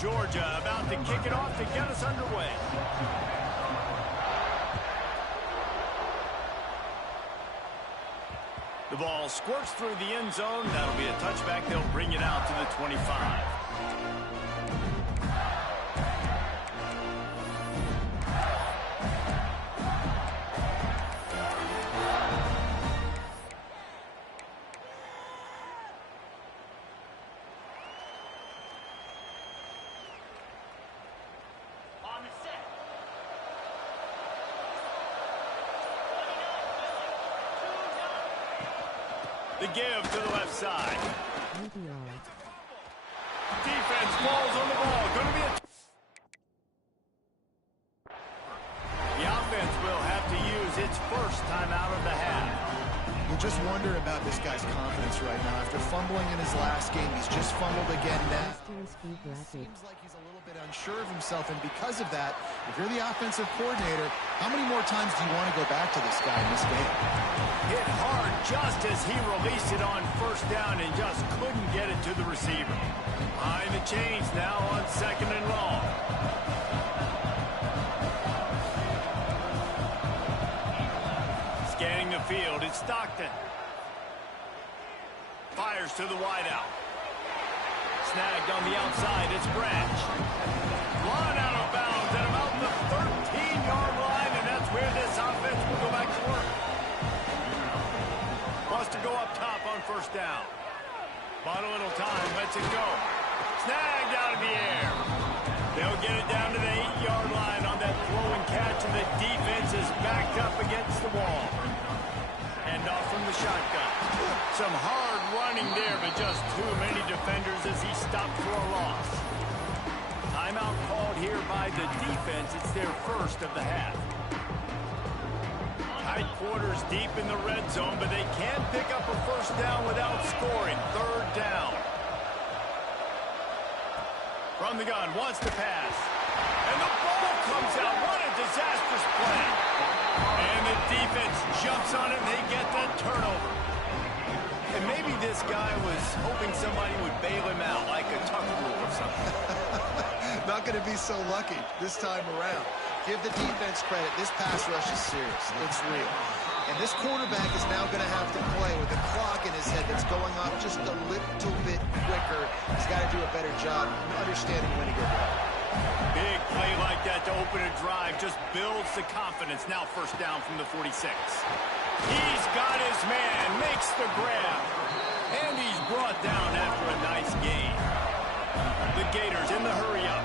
Georgia about to kick it off to get us underway. The ball squirts through the end zone. That'll be a touchback. They'll bring it out to the 25. The give to the left side. Defense falls on the ball. Going to be a... The offense will have to use its first timeout of the half. You just wonder about this guy's confidence right now. After fumbling in his last game, he's just fumbled again now. Seems like he's a little bit unsure of himself, and because of that, if you're the offensive coordinator, how many more times do you want to go back to this guy in this game? Hit hard just as he released it on first down and just couldn't get it to the receiver. Behind the chains now on 2nd and long. Scanning the field, it's Stockton. Fires to the wideout. Snagged on the outside, it's Branch. Run out of bounds at about the 13-yard line, and that's where this offense will go back to work. Wants to go up top on first down. Bought a little time, lets it go. Snagged out of the air. They'll get it down to the 8-yard line on that throw and catch, and the defense is backed up against the wall. Hand off from the shotgun. Some hard running there, but just too many defenders as he stopped for a loss. Timeout called here by the defense. It's their first of the half. Tight quarters deep in the red zone, but they can't pick up a first down without scoring. 3rd down. From the gun, wants to pass. And the ball comes out. What a disastrous play. And the defense jumps on it, and they get the turnover. And maybe this guy was hoping somebody would bail him out, like a tuck rule or something. Not going to be so lucky this time around. Give the defense credit. This pass rush is serious. It's real. And this quarterback is now going to have to play with a clock in his head that's going off just a little bit quicker. He's got to do a better job understanding when to get ready. Big play like that to open a drive just builds the confidence. Now 1st down from the 46. He's got his man, makes the grab, and he's brought down after a nice gain. The Gators in the hurry-up.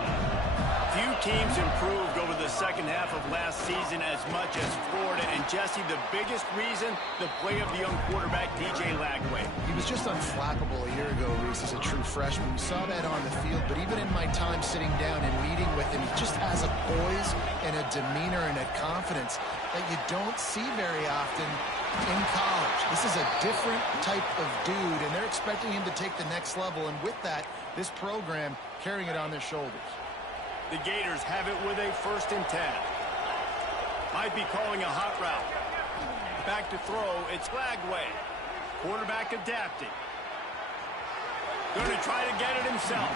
Few teams improved over the second half of last season as much as Florida. And Jesse, the biggest reason, the play of the young quarterback, DJ Lagway. He was just unflappable a year ago, Reese, as a true freshman. We saw that on the field, but even in my time sitting down and meeting with him, he just has a poise and a demeanor and a confidence that you don't see very often in college. This is a different type of dude, and they're expecting him to take the next level, and with that, this program carrying it on their shoulders. The Gators have it with a 1st and 10. Might be calling a hot route. Back to throw, it's Lagway. Quarterback adapting. Going to try to get it himself.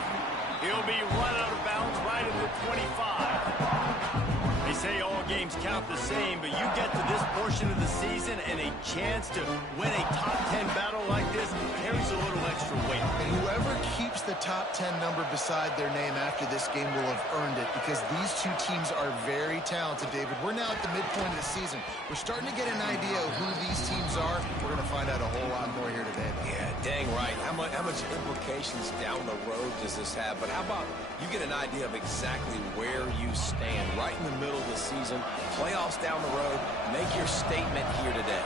He'll be run out of bounds right at the 25. They say all games count the same, but you get to this portion of the season and a chance to win a top 10 battle like this carries a little extra weight. And whoever keeps the top 10 number beside their name after this game will have earned it, because these two teams are very talented, David. We're now at the midpoint of the season. We're starting to get an idea of who these teams are. We're going to find out a whole lot more here today, though. Yeah, dang right. How much implications down the road does this have? But how about you get an idea of exactly where you stand right in the middle of the season, playoffs down the road, make your statement here today.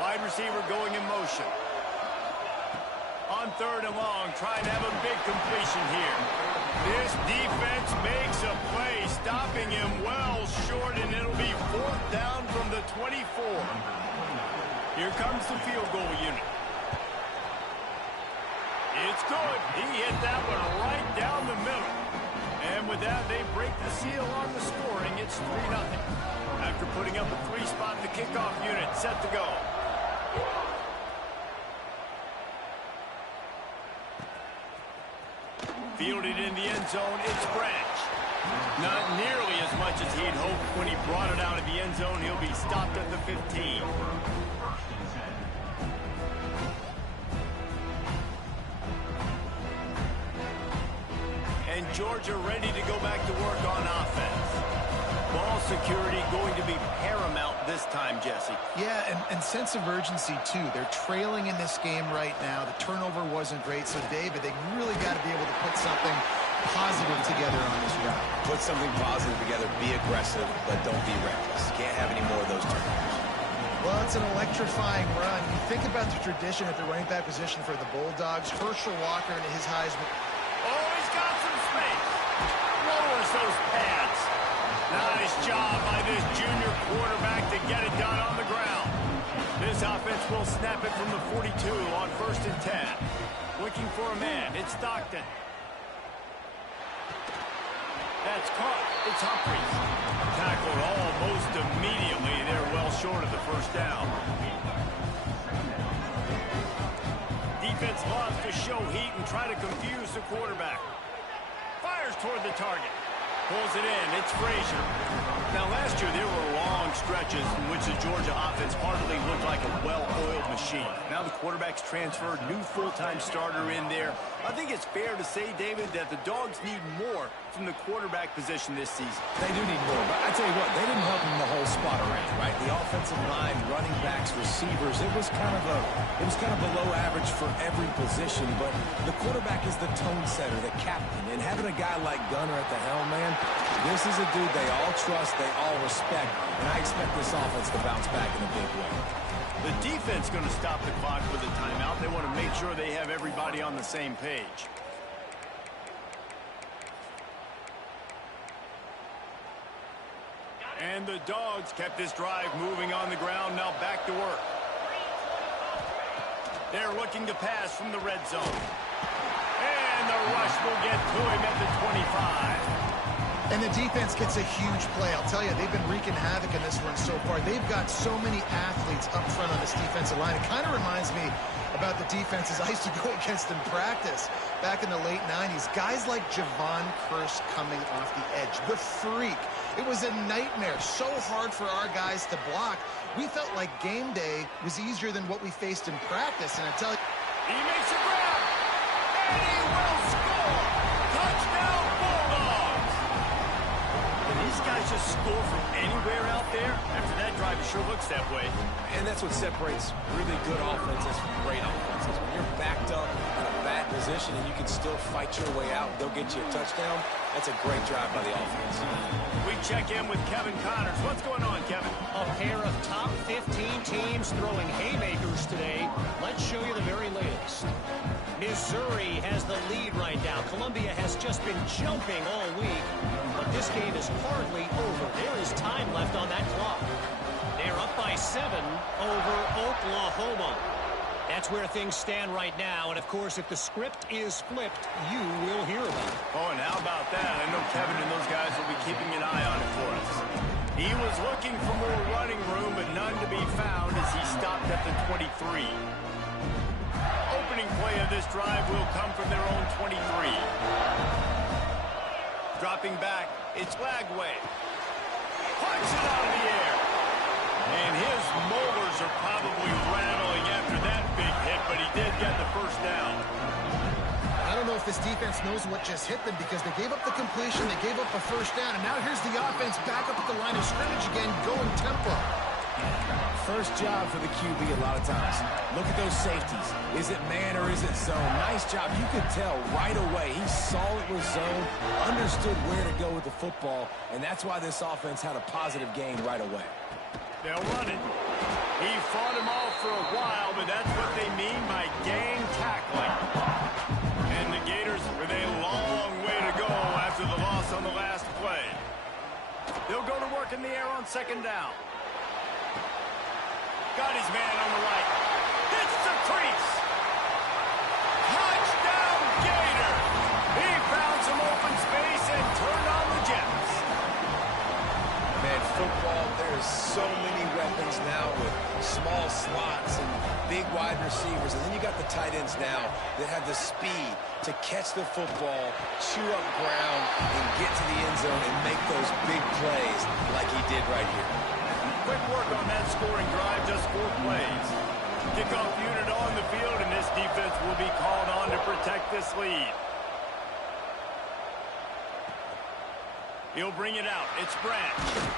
Wide receiver going in motion. On 3rd and long, trying to have a big completion here. This defense makes a play, stopping him well short, and it'll be 4th down from the 24. Here comes the field goal unit. It's good. He hit that one right down the middle. And with that, they break the seal on the scoring. It's 3-0. After putting up a 3 spot, the kickoff unit set to go. Fielded in the end zone, it's Branch. Not nearly as much as he'd hoped when he brought it out of the end zone. He'll be stopped at the 15. And Georgia ready to go back to work on offense. Ball security going to be paramount this time, Jesse. Yeah, and sense of urgency, too. They're trailing in this game right now. The turnover wasn't great. So, David, they really got to be able to put something positive together on this route. Put something positive together. Be aggressive, but don't be reckless. Can't have any more of those turnovers. Well, it's an electrifying run. You think about the tradition at the running back position for the Bulldogs. Herschel Walker and his Heisman. Oh, he's got some space. Lowers those pads. Nice job by this junior quarterback to get it done on the ground. This offense will snap it from the 42 on 1st and 10. Looking for a man. It's Stockton. That's caught. It's Humphries. Tackled almost immediately. They're well short of the first down. Defense loves to show heat and try to confuse the quarterback. Fires toward the target. Pulls it in. It's Frazier. Now, last year, there were long stretches in which the Georgia offense hardly looked like a well-oiled machine. Now the quarterback's transferred, new full-time starter in there. I think it's fair to say, David, that the Dogs need more from the quarterback position this season. They do need more, but I tell you what, they didn't help him the whole spot around, right? The offensive line, running backs, receivers, it was kind of below average for every position, but the quarterback is the tone setter, the captain, and having a guy like Gunner at the helm, man, this is a dude they all trust, they all respect, and I expect this offense to bounce back in a big way. The defense going to stop the clock with a timeout. They want to make sure they have everybody on the same page. And the Dogs kept this drive moving on the ground. Now back to work. They're looking to pass from the red zone. And the rush will get to him at the 25. And the defense gets a huge play. I'll tell you, they've been wreaking havoc in this one so far. They've got so many athletes up front on this defensive line. It kind of reminds me about the defenses I used to go against in practice back in the late 90s. Guys like Javon Curse coming off the edge. The freak. It was a nightmare. So hard for our guys to block. We felt like game day was easier than what we faced in practice. And I tell you... He makes a grab. And he will score. Touchdown, Bulldogs. These guys just score from anywhere out there. After that drive, it sure looks that way. And that's what separates really good offenses from great offenses. When you're backed up in a bad position and you can still fight your way out and go get you a touchdown, that's a great drive by the offense. We check in with Kevin Connors. What's going on, Kevin? A pair of top 15 teams throwing haymakers today. Let's show you the very latest. Missouri has the lead right now. Columbia has just been jumping all week, but this game is hardly over. There is time left on that clock. They're up by 7 over Oklahoma. That's where things stand right now, and of course, if the script is flipped, you will hear about it. Oh, and how about that? I know Kevin and those guys will be keeping an eye on it for us. He was looking for more running room, but none to be found as he stopped at the 23. Opening play of this drive will come from their own 23. Dropping back, it's Lagway. Punch it out of the air. And his molars are probably rattling after that big hit, but he did get the first down. I don't know if this defense knows what just hit them because they gave up the completion, they gave up a first down, and now here's the offense back up at the line of scrimmage again, going tempo. First job for the QB a lot of times. Look at those safeties. Is it man or is it zone? Nice job. You could tell right away. He saw it was zone, understood where to go with the football, and that's why this offense had a positive gain right away. They'll run it. He fought him off for a while, but that's what they mean by gang tackling. And the Gators with a long way to go after the loss on the last play. They'll go to work in the air on second down. Got his man on the right. Hits the crease. Touchdown, Gator. He found some open space and turned on the Jets. Man, football, there's so many weapons now with small slots and big wide receivers, and then you got the tight ends now that have the speed to catch the football, chew up ground, and get to the end zone and make those big plays like he did right here. Quick work on that scoring drive, just 4 plays. Kickoff unit on the field, and this defense will be called on to protect this lead. He'll bring it out. It's Branch.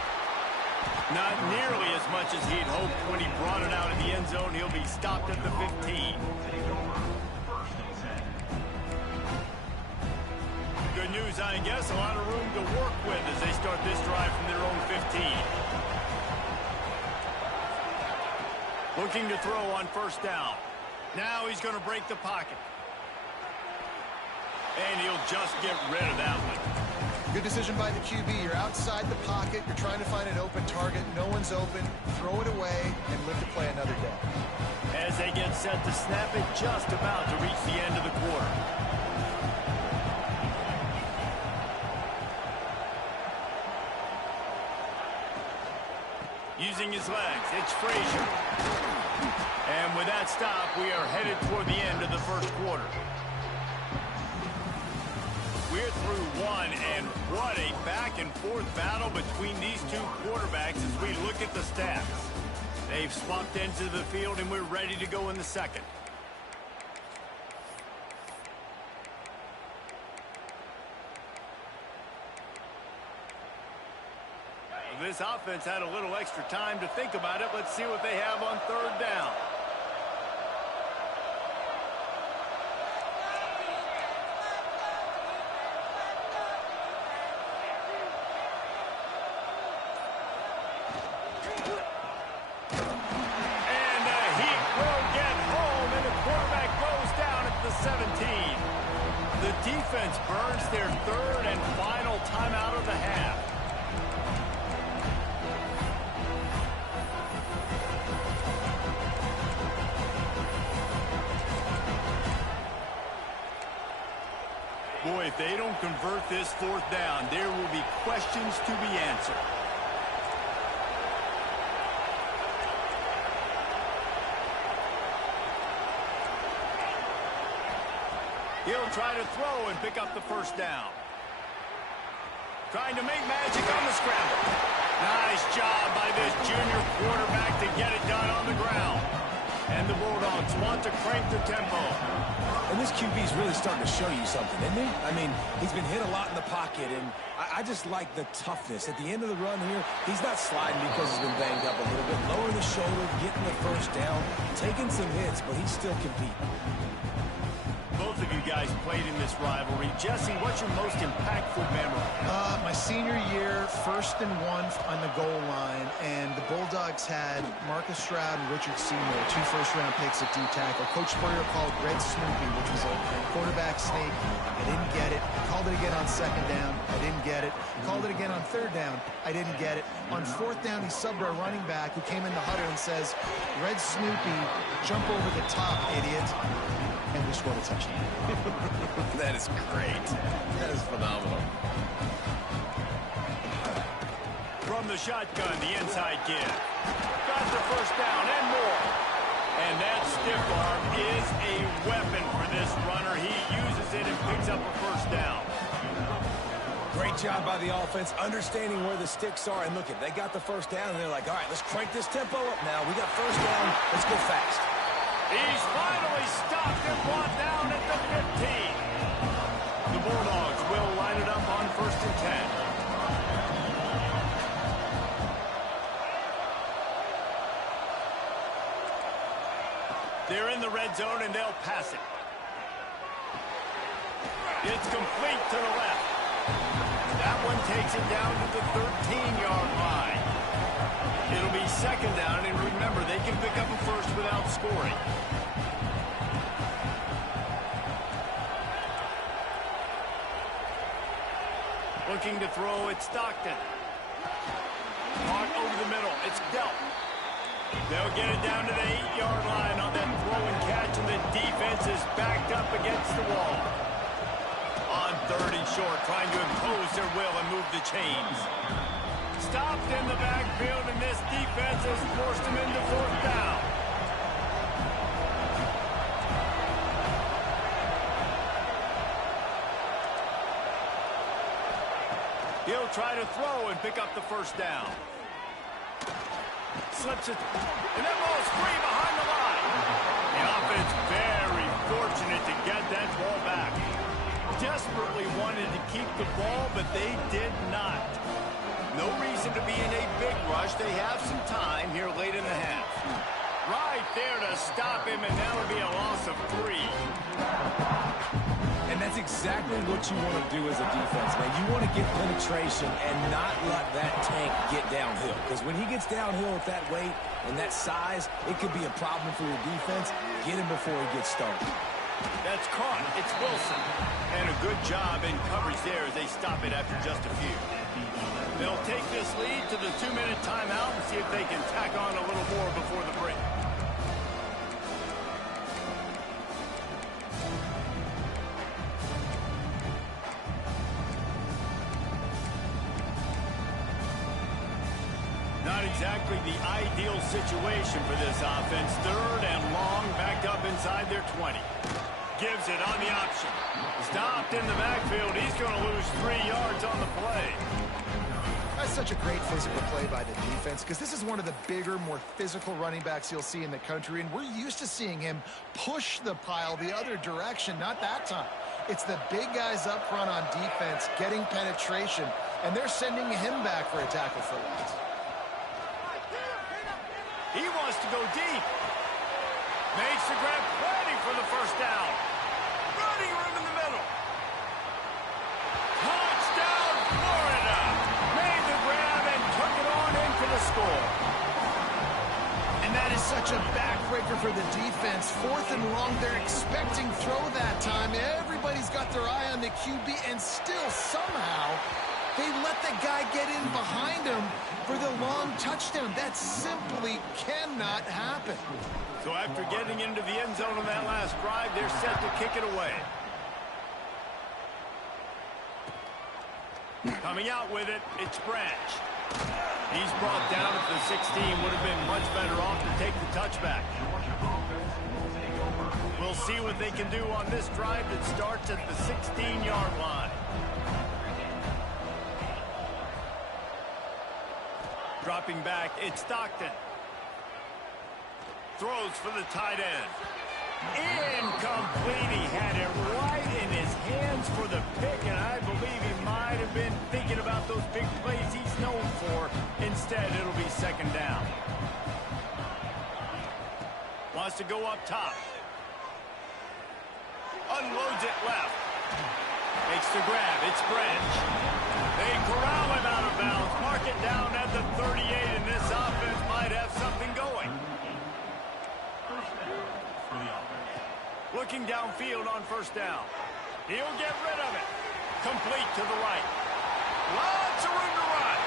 Not nearly as much as he'd hoped when he brought it out of the end zone. He'll be stopped at the 15. Good news, I guess. A lot of room to work with as they start this drive from their own 15. Looking to throw on first down. Now he's going to break the pocket. And he'll just get rid of that one. Good decision by the QB. You're outside the pocket. You're trying to find an open target. No one's open. Throw it away and live to play another day. As they get set to snap it, just about to reach the end of the quarter. Using his legs, it's Frazier. And with that stop, we are headed toward the end of the first quarter. We're through one, and what a back-and-forth battle between these two quarterbacks as we look at the stats. They've swapped into the field, and we're ready to go in the second. This offense had a little extra time to think about it. Let's see what they have on third down. And he will get home, and the quarterback goes down at the 17. The defense burns their third and final timeout of the half. Boy, if they don't convert this fourth down, there will be questions to be answered. He'll try to throw and pick up the first down. Trying to make magic on the scramble. Nice job by this junior quarterback to get it done on the ground. And the Bulldogs want to crank the tempo. And this QB's really starting to show you something, isn't he? I mean, he's been hit a lot in the pocket, and I just like the toughness. At the end of the run here, he's not sliding because he's been banged up a little bit. Lowering the shoulder, getting the first down, taking some hits, but he's still competing. Both of you guys played in this rivalry. Jesse, what's your most impactful memory? My senior year, 1st and 1 on the goal line, and the Bulldogs had Marcus Stroud and Richard Seymour, 2 first-round picks at D-tackle. Coach Spurrier called Red Snoopy, which was a quarterback sneak. I didn't get it. I called it again on 2nd down. I didn't get it. Called it again on 3rd down. I didn't get it. On 4th down, he subbed our running back who came in the huddle and says, Red Snoopy, jump over the top, idiot. And we scored a touchdown. That is great. That is phenomenal. From the shotgun, the inside give. Got the first down and more. And that stiff arm is a weapon for this runner. He uses it and picks up a first down. Great job by the offense, understanding where the sticks are. And look, they got the first down, and they're like, all right, let's crank this tempo up now. We got first down. Let's go fast. He's finally stopped and brought down at the 15. The Bulldogs will line it up on 1st and 10. They're in the red zone, and they'll pass it. It's complete to the left. That one takes it down to the 13-yard line. It'll be 2nd down, and remember, they can pick up a first without scoring. Looking to throw, it's Stockton. Caught over the middle, it's Delp. They'll get it down to the 8-yard line on that throw and catch, and the defense is backed up against the wall. On 3rd and short, trying to impose their will and move the chains. Stopped in the backfield, and this defense has forced him into 4th down. He'll try to throw and pick up the first down. Slips it, and that ball's free behind the line. The offense very fortunate to get that ball back. Desperately wanted to keep the ball, but they did not. No reason to be in a big rush. They have some time here late in the half. Right there to stop him, and that would be a loss of 3. And that's exactly what you want to do as a defense, man. You want to get penetration and not let that tank get downhill. Because when he gets downhill at that weight and that size, it could be a problem for your defense. Get him before he gets started. That's caught. It's Wilson. And a good job in coverage there as they stop it after just a few. They'll take this lead to the 2-minute timeout and see if they can tack on a little more before the break. Not exactly the ideal situation for this offense. 3rd and long, backed up inside their 20. Gives it on the option. Stopped in the backfield. He's going to lose 3 yards on the play. That's such a great physical play by the defense because this is one of the bigger, more physical running backs you'll see in the country, and we're used to seeing him push the pile the other direction. Not that time. It's the big guys up front on defense getting penetration, and they're sending him back for a tackle for loss. He wants to go deep. Makes the grab, plenty for the first down. Running room in the middle. Touchdown, Florida. Made the grab and took it on in for the score. And that is such a backbreaker for the defense. 4th and long, they're expecting throw that time. Everybody's got their eye on the QB, and still somehow they let the guy get in behind him for the long touchdown. That simply cannot happen. So after getting into the end zone on that last drive, they're set to kick it away. Coming out with it, it's Branch. He's brought down at the 16. Would have been much better off to take the touchback. We'll see what they can do on this drive that starts at the 16-yard line. Dropping back, it's Stockton. Throws for the tight end. Incomplete. He had it right in his hands for the pick, and I believe he might have been thinking about those big plays he's known for. Instead, it'll be 2nd down. Wants to go up top. Unloads it left. Makes the grab. It's Branch. They corral him out of bounds. Mark it down at the 38, and this offense might have something going. Looking downfield on 1st down. He'll get rid of it. Complete to the right. Lots of room to run.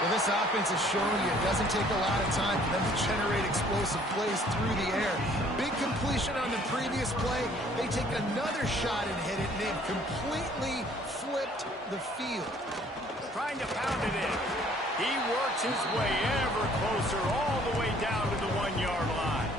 Well, this offense is showing you it doesn't take a lot of time for them to generate explosive plays through the air. Big completion on the previous play. They take another shot and hit it, and they've completely flipped the field. Trying to pound it in. He works his way ever closer all the way down to the 1-yard line.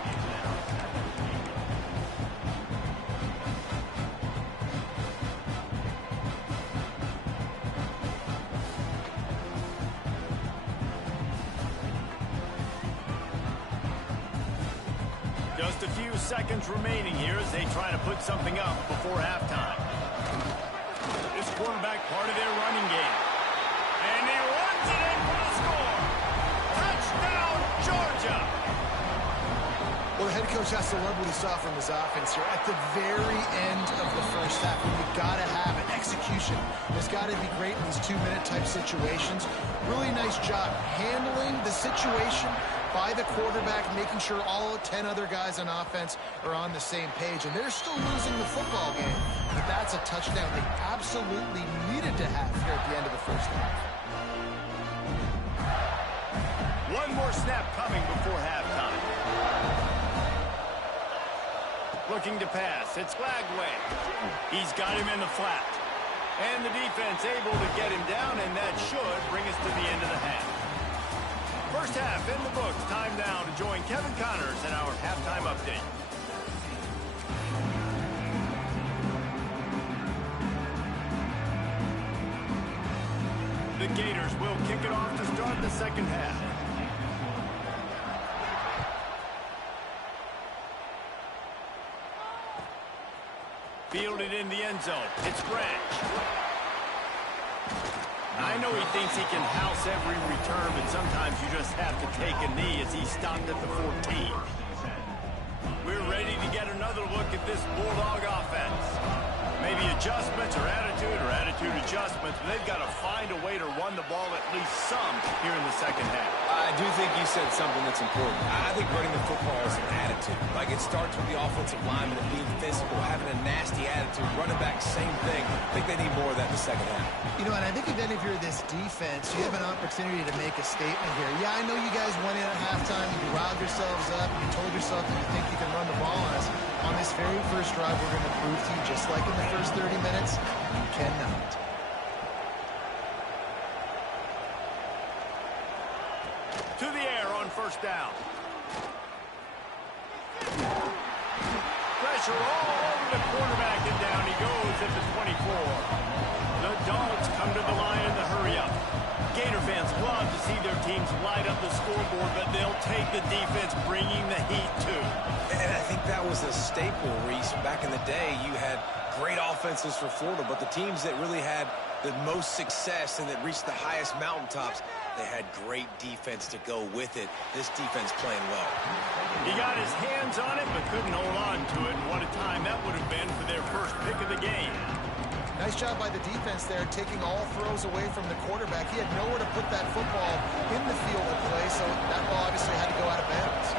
Just a few seconds remaining here as they try to put something up before halftime. This quarterback part of their running game. And he runs it in for the score. Touchdown, Georgia. Well, the head coach has to love what he saw from his offense here at the very end of the first half. And you've got to have an execution. It's got to be great in these 2-minute type situations. Really nice job handling the situation by the quarterback, making sure all 10 other guys on offense are on the same page. And they're still losing the football game. But that's a touchdown they absolutely needed to have here at the end of the first half. One more snap coming before halftime. Looking to pass. It's Flagway. He's got him in the flat. And the defense able to get him down, and that should bring us to the end of the half. First half in the books. Time now to join Kevin Connors in our halftime update. Gators will kick it off to start the second half. Fielded in the end zone. It's Branch. I know he thinks he can house every return, but sometimes you just have to take a knee as he stopped at the 14. We're ready to get another look at this Bulldog offense. Maybe adjustments or attitude adjustments, but they've got to find a way to run the ball at least some here in the second half. I do think you said something that's important. I think running the football is an attitude. Like, it starts with the offensive lineman and being physical, having a nasty attitude. Running back, same thing. I think they need more of that in the second half. You know, and I think even if you're this defense, you have an opportunity to make a statement here. Yeah, I know you guys went in at halftime, you riled yourselves up, you told yourself that you think you can run the ball on us. On this very first drive, we're going to prove to you, just like in the first 30 minutes, you cannot. To the air on first down. Pressure all over the quarterback, and down he goes at the 24. The Dogs come to the line in the hurry-up. Gator fans love to see their teams light up the scoreboard, but they'll take the defense bringing the heat too. And I think that was a staple, Reese. Back in the day, you had great offenses for Florida, but the teams that really had the most success and that reached the highest mountaintops, they had great defense to go with it. This defense playing well. He got his hands on it, but couldn't hold on to it. And what a time that would have been for their first pick of the game. Nice job by the defense there, taking all throws away from the quarterback. He had nowhere to put that football in the field of play, so that ball obviously had to go out of bounds.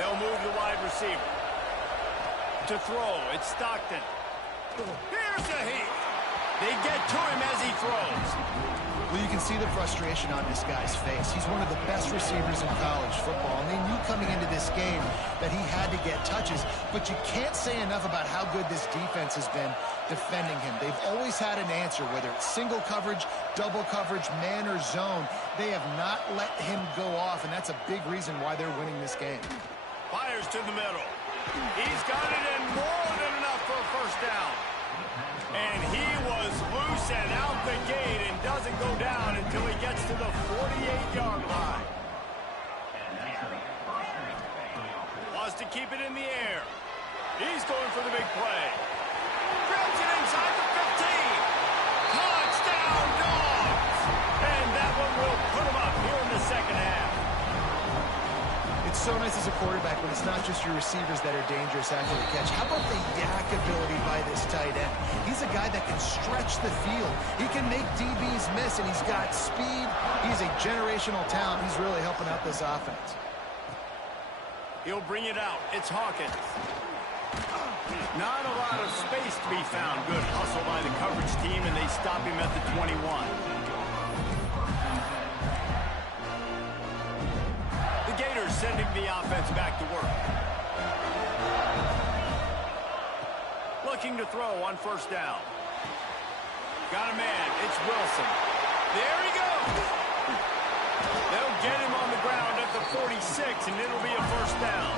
They'll move the wide receiver. To throw, it's Stockton. Here's the heat. They get to him as he throws. Well, you can see the frustration on this guy's face. He's one of the best receivers in college football, and they knew coming into this game that he had to get touches, but you can't say enough about how good this defense has been defending him. They've always had an answer, whether it's single coverage, double coverage, man or zone. They have not let him go off, and that's a big reason why they're winning this game. Fires to the middle. He's got it in more than enough for a first down. And he was loose and out the gate and doesn't go down until he gets to the 48-yard line. Wants to keep it in the air. He's going for the big play. Grabs it inside the 15. Touchdown, Dogs! And that one will put him up here in the second half. It's so nice as a quarterback when it's not just your receivers that are dangerous after the catch. How about the yak ability by this tight end? He's a guy that can stretch the field. He can make DBs miss, and he's got speed. He's a generational talent. He's really helping out this offense. He'll bring it out. It's Hawkins. Not a lot of space to be found. Good hustle by the coverage team, and they stop him at the 21. The Gators sending the offense back to work. Looking to throw on first down. Got a man. It's Wilson. There he goes. They'll get him on the ground at the 46, and it'll be a first down.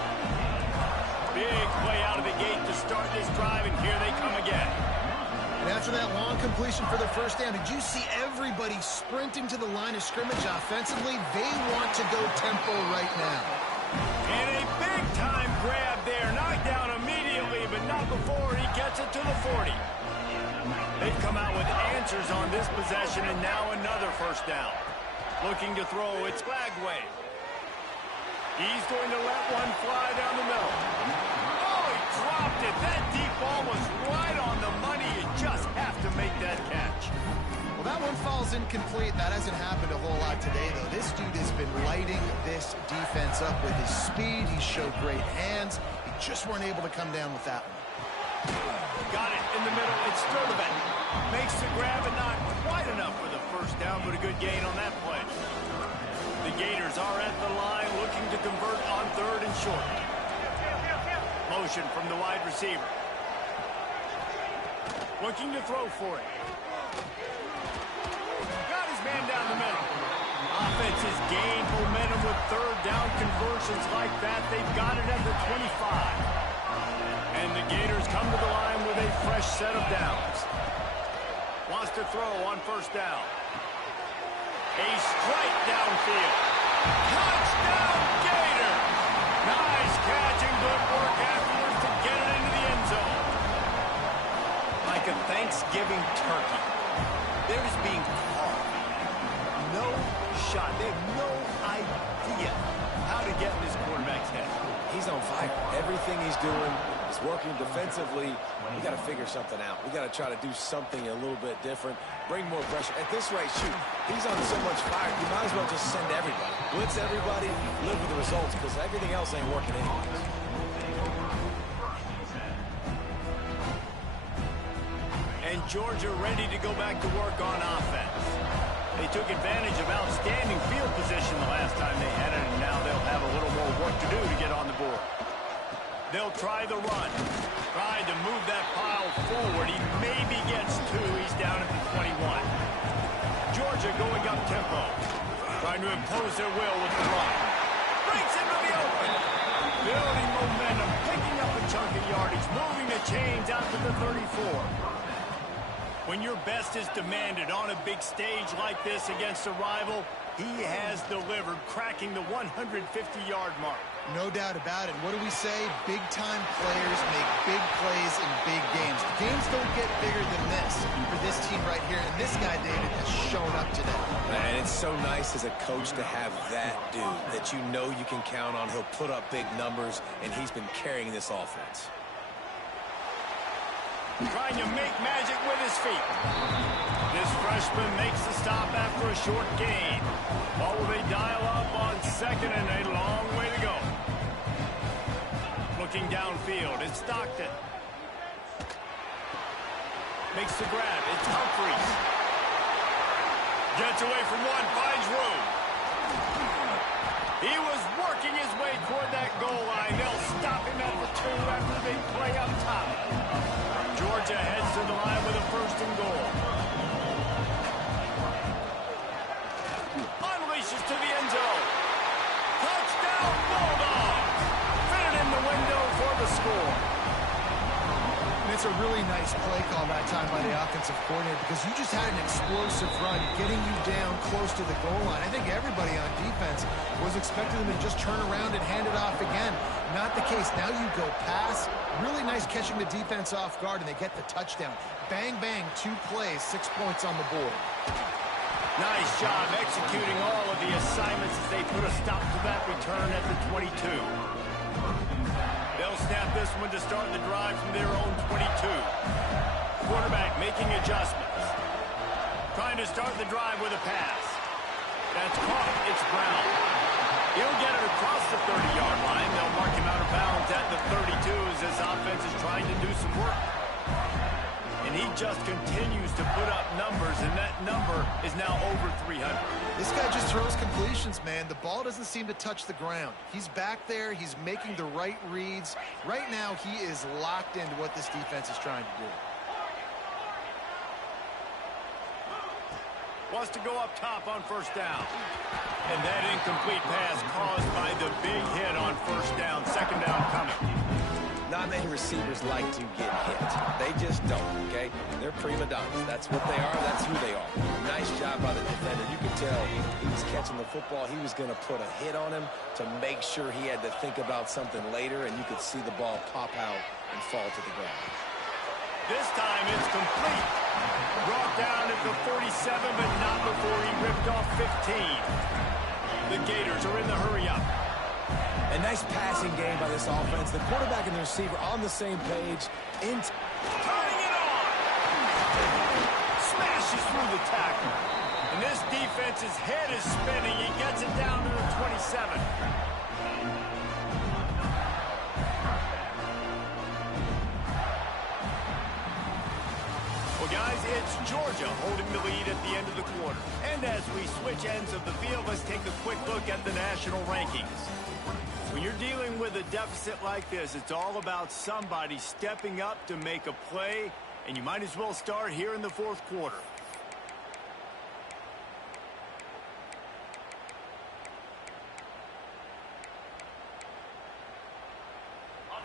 Big play out of the gate to start this drive, and here they come again. And after that long completion for the first down, did you see everybody sprinting to the line of scrimmage offensively? They want to go tempo right now. And a big-time grab there. Knocked down immediately, but not before he gets it to the 40. They've come out with answers on this possession, and now another first down. Looking to throw, it's Flagway. He's going to let one fly down the middle. Oh, he dropped it. That deep ball was right on the money. You just have to make that catch. Well, that one falls incomplete. That hasn't happened a whole lot today, though. This dude has been lighting this defense up with his speed. He showed great hands. He just weren't able to come down with that one. Got it in the middle. It's Sturdivant. Makes the grab, and not quite enough for the first down, but a good gain on that play. The Gators are at the line looking to convert on third and short. Motion from the wide receiver. Looking to throw for it. Got his man down the middle. Offense has gained momentum with third down conversions like that. They've got it at the 25. And the Gators come to the line with a fresh set of downs. Wants to throw on first down. A strike downfield. Touchdown, Gator! Nice catch and good work afterwards to get it into the end zone. Like a Thanksgiving turkey. They're just being carved. No shot. They have no idea how to get in this quarterback's head. He's on fire. Everything he's doing is working defensively. We got to figure something out. We got to try to do something a little bit different. Bring more pressure. At this rate, shoot, he's on so much fire. You might as well just send everybody. Blitz everybody, live with the results, because everything else ain't working anyways. And Georgia ready to go back to work on offense. They took advantage of outstanding field position the last time they had it, and now they'll have a little more work to do to get on the board. They'll try the run. Tried to move that pile forward. He maybe gets two. He's down at the 21. Georgia going up tempo. Trying to impose their will with the run. Breaks into the open. Building momentum. Picking up a chunk of yardage. Moving the chains out to the 34. When your best is demanded on a big stage like this against a rival, he has delivered, cracking the 150-yard mark. No doubt about it. What do we say? Big-time players make big plays in big games. Games don't get bigger than this for this team right here. And this guy, David, has shown up today. Man, it's so nice as a coach to have that dude that you know you can count on. He'll put up big numbers, and he's been carrying this offense. Trying to make magic with his feet. This freshman makes the stop after a short gain. What will they dial up on second and a long way to go? Looking downfield, it's Stockton. Makes the grab, it's Humphries. Gets away from one, finds room. He was working his way toward that goal line. They'll stop him at the 2 after they play up top. Georgia heads to the line with a first and goal. Unleashes to the end zone. Touchdown, Bulldogs! Fit it in the window for the score. And it's a really nice play call that time by the offensive coordinator, because you just had an explosive run getting you down close to the goal line. I think everybody on defense was expecting them to just turn around and hand it off again. Not the case. Now you go pass. Really nice catching the defense off guard, and they get the touchdown. Bang, bang, 2 plays, 6 points on the board. Nice job executing all of the assignments as they put a stop to that return at the 22. They'll snap this one to start the drive from their own 22. Quarterback making adjustments. Trying to start the drive with a pass. That's caught. It's Brown. He'll get it across the 30-yard line. They'll mark him out of bounds at the 32 as this offense is trying to do some work. And he just continues to put up numbers, and that number is now over 300. This guy just throws completions, man. The ball doesn't seem to touch the ground. He's back there. He's making the right reads. Right now, he is locked into what this defense is trying to do. Wants to go up top on first down. And that incomplete pass caused by the big hit on first down. Second down coming. Not many receivers like to get hit. They just don't, okay? They're prima donnas. That's what they are. That's who they are. Nice job by the defender. You could tell he was catching the football. He was going to put a hit on him to make sure he had to think about something later, and you could see the ball pop out and fall to the ground. This time it's complete. Brought down at the 47, but not before he ripped off 15. The Gators are in the hurry-up. A nice passing game by this offense. The quarterback and the receiver on the same page. Turning it on! Smashes through the tackle. And this defense's head is spinning. He gets it down to the 27. Well, guys, it's Georgia holding the lead at the end of the quarter. And as we switch ends of the field, let's take a quick look at the national rankings. When you're dealing with a deficit like this, it's all about somebody stepping up to make a play, and you might as well start here in the fourth quarter.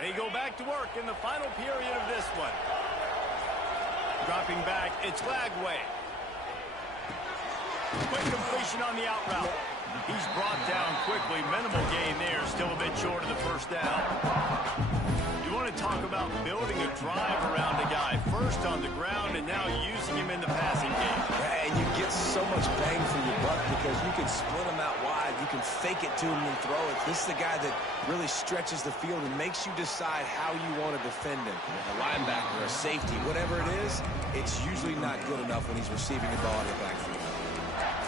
They go back to work in the final period of this one. Dropping back, it's Lagway. Quick completion on the out route. He's brought down quickly. Minimal gain there. Still a bit short of the first down. You want to talk about building a drive around a guy. First on the ground and now using him in the passing game. And you get so much bang for your buck because you can split him out wide. You can fake it to him and throw it. This is the guy that really stretches the field and makes you decide how you want to defend him. A linebacker, a safety, whatever it is, it's usually not good enough when he's receiving the ball in the backfield.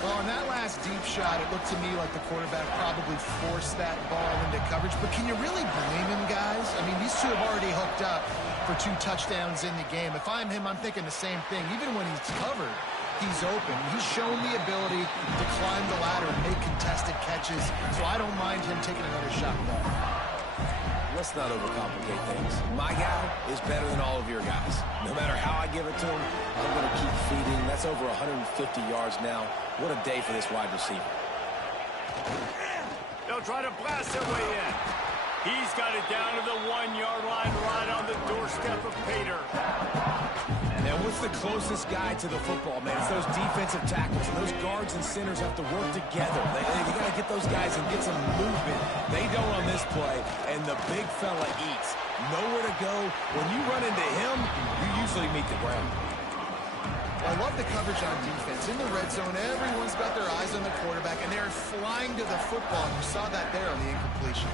Well, in that last deep shot, it looked to me like the quarterback probably forced that ball into coverage. But can you really blame him, guys? I mean, these two have already hooked up for 2 touchdowns in the game. If I'm him, I'm thinking the same thing. Even when he's covered, he's open. He's shown the ability to climb the ladder and make contested catches. So I don't mind him taking another shot there. Let's not overcomplicate things. My guy is better than all of your guys. No matter how I give it to him, I'm going to keep feeding. That's over 150 yards now. What a day for this wide receiver. They'll try to blast their way in. He's got it down to the 1-yard line right on the doorstep of Pater. Now, what's the closest guy to the football, man? It's those defensive tackles. And those guards and centers have to work together. They got to get those guys and get some movement. They don't on this play, and the big fella eats. Nowhere to go. When you run into him, you usually meet the ground. I love the coverage on defense. In the red zone, everyone's got their eyes on the quarterback, and they're flying to the football. You saw that there on the incompletion.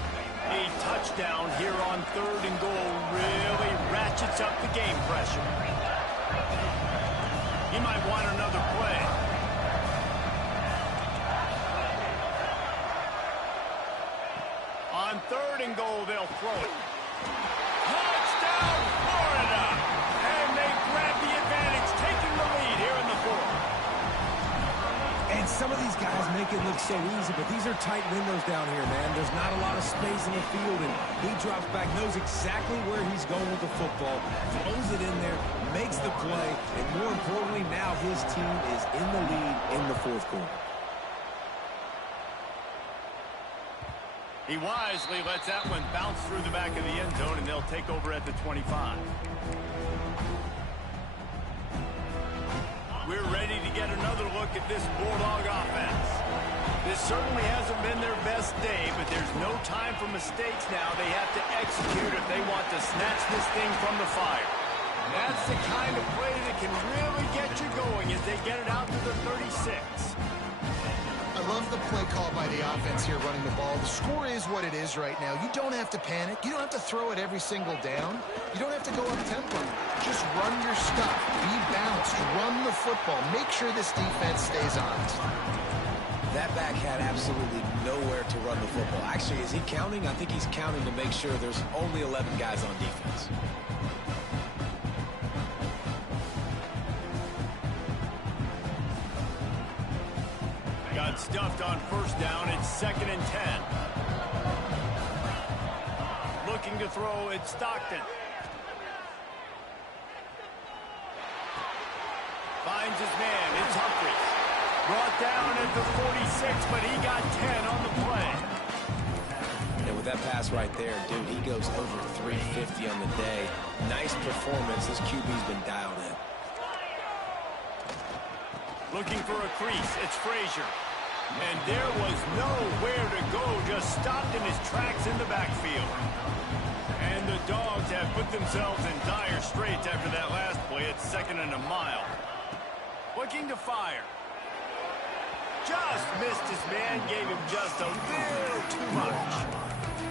A touchdown here on 3rd and goal really ratchets up the game pressure. He might want another play. On 3rd and goal, they'll throw it. Touchdown, Florida! And they grab the advantage, taking the lead here in the 4th. And some of these guys make it look so easy, but these are tight windows down here, man. There's not a lot of space in the field, and he drops back, knows exactly where he's going with the football, throws it in there, makes the play, and more importantly, now his team is in the lead in the 4th quarter. He wisely lets that one bounce through the back of the end zone, and they'll take over at the 25. We're ready to get another look at this Bulldog offense. This certainly hasn't been their best day, but there's no time for mistakes now. They have to execute if they want to snatch this thing from the fire. That's the kind of play that can really get you going as they get it out to the 36. I love the play call by the offense here running the ball. The score is what it is right now. You don't have to panic. You don't have to throw it every single down. You don't have to go up-tempo. Just run your stuff. Be balanced. Run the football. Make sure this defense stays honest. That back had absolutely nowhere to run the football. Actually, is he counting? I think he's counting to make sure there's only 11 guys on defense. Got stuffed on 1st down. It's 2nd and 10. Looking to throw, it's Stockton. Finds his man. It's Humphries. Brought down at the 46, but he got 10 on the play. And with that pass right there, dude, he goes over 350 on the day. Nice performance. This QB's been dialed in. Looking for a crease. It's Frazier. And there was nowhere to go. Just stopped in his tracks in the backfield. And the Dogs have put themselves in dire straits after that last play. It's 2nd and a mile. Looking to fire. Just missed his man. Gave him just a little too much.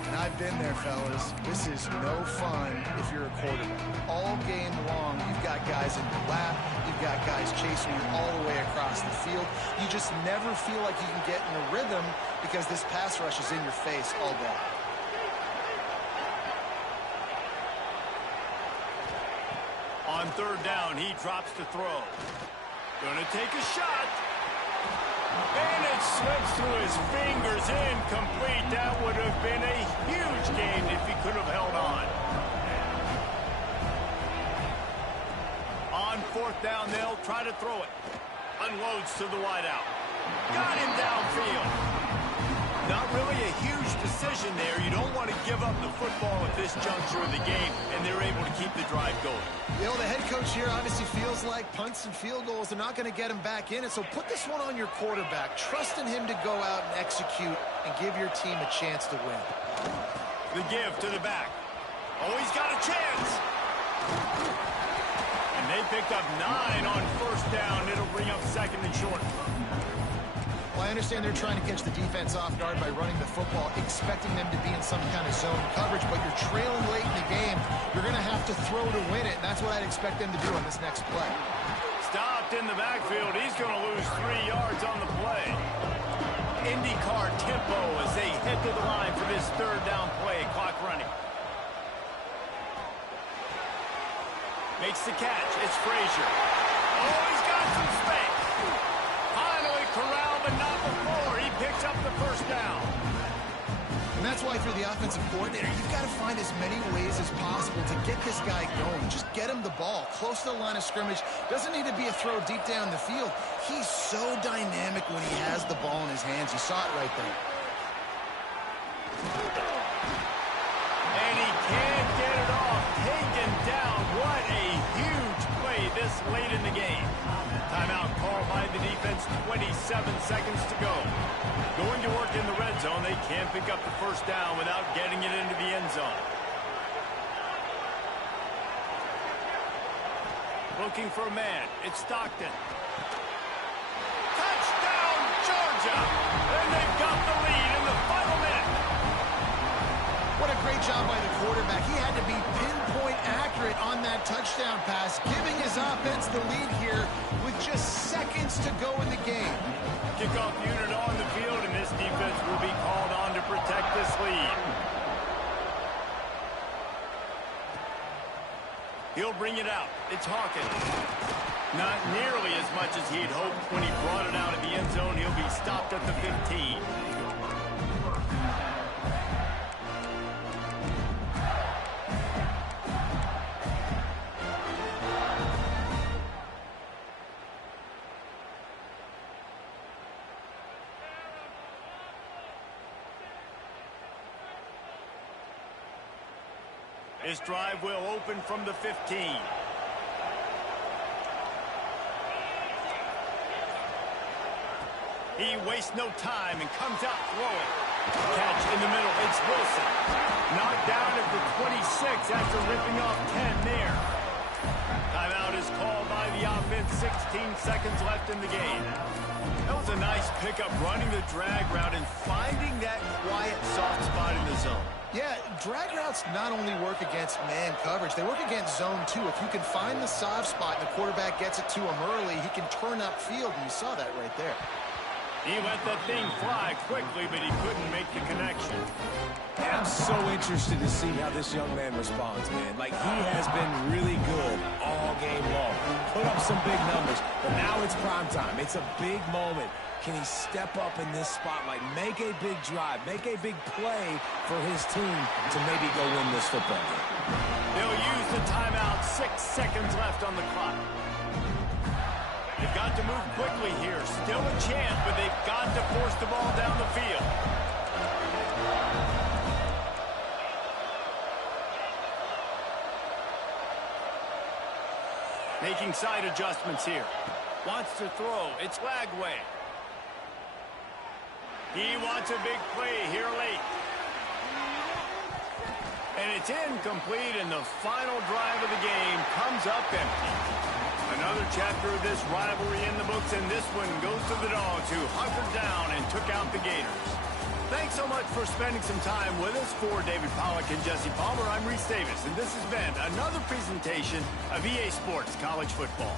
And I've been there, fellas. This is no fun if you're a quarterback. All game long, you've got guys in your lap. You've got guys chasing you all the way across the field. You just never feel like you can get in a rhythm because this pass rush is in your face all day. On 3rd down, he drops to throw. Gonna take a shot. And it slips through his fingers, incomplete. That would have been a huge gain if he could have held on. On 4th down, they'll try to throw it. Unloads to the wideout. Got him downfield. Not really a huge decision there. You don't want to give up the football at this juncture of the game, and they're able to keep the drive going. You know, the head coach here obviously feels like punts and field goals are not going to get him back in it, so put this one on your quarterback. Trust in him to go out and execute and give your team a chance to win. The give to the back. Oh, he's got a chance. And they picked up 9 on first down. It'll bring up second and short. Well, I understand they're trying to catch the defense off guard by running the football, expecting them to be in some kind of zone coverage, but you're trailing late in the game. You're going to have to throw to win it, and that's what I'd expect them to do on this next play. Stopped in the backfield. He's going to lose 3 yards on the play. IndyCar tempo as they head to the line for this third down play. Clock running. Makes the catch. It's Frazier. Oh, he's got some space. Finally corralled, but not before. He picks up the first down. And that's why, for the offensive coordinator, you've got to find as many ways as possible to get this guy going. Just get him the ball close to the line of scrimmage. Doesn't need to be a throw deep down the field. He's so dynamic when he has the ball in his hands. You saw it right there. And he can't get it off. Taken down. What a huge play this late in the game. Timeout called by the defense. 27 seconds to go. Going to work in the red zone. They can't pick up the first down without getting it into the end zone. Looking for a man. It's Stockton. Touchdown, Georgia! And they've got the lead in the final minute. What a great job by the quarterback. He had to be pinpoint accurate on that touchdown pass, giving his offense the lead here with just seconds to go in the game. Kickoff unit on the field, and this defense will be called on to protect this lead. He'll bring it out. It's Hawkins. Not nearly as much as he'd hoped when he brought it out of the end zone. He'll be stopped at the 15. This drive will open from the 15. He wastes no time and comes out throwing. Catch in the middle. It's Wilson. Knocked down at the 26 after ripping off 10 there. Timeout is called by the offense. 16 seconds left in the game. That was a nice pickup, running the drag route and finding that quiet, soft spot in the zone. Yeah, drag routes not only work against man coverage, they work against zone too. If you can find the soft spot and the quarterback gets it to him early, he can turn upfield, and you saw that right there. He let that thing fly quickly, but he couldn't make the connection. And I'm so interested to see how this young man responds, man. Like, he has been really good all game long. Put up some big numbers, but now it's prime time. It's a big moment. Can he step up in this spotlight, make a big drive, make a big play for his team to maybe go win this football game? They'll use the timeout. 6 seconds left on the clock. They've got to move quickly here. Still a chance, but they've got to force the ball down the field. Making side adjustments here. Wants to throw. It's Lagway. He wants a big play here late. And it's incomplete, and the final drive of the game comes up empty. Another chapter of this rivalry in the books, and this one goes to the Dogs, who hunkered down and took out the Gators. Thanks so much for spending some time with us. For David Pollack and Jesse Palmer, I'm Reese Davis, and this has been another presentation of EA Sports College Football.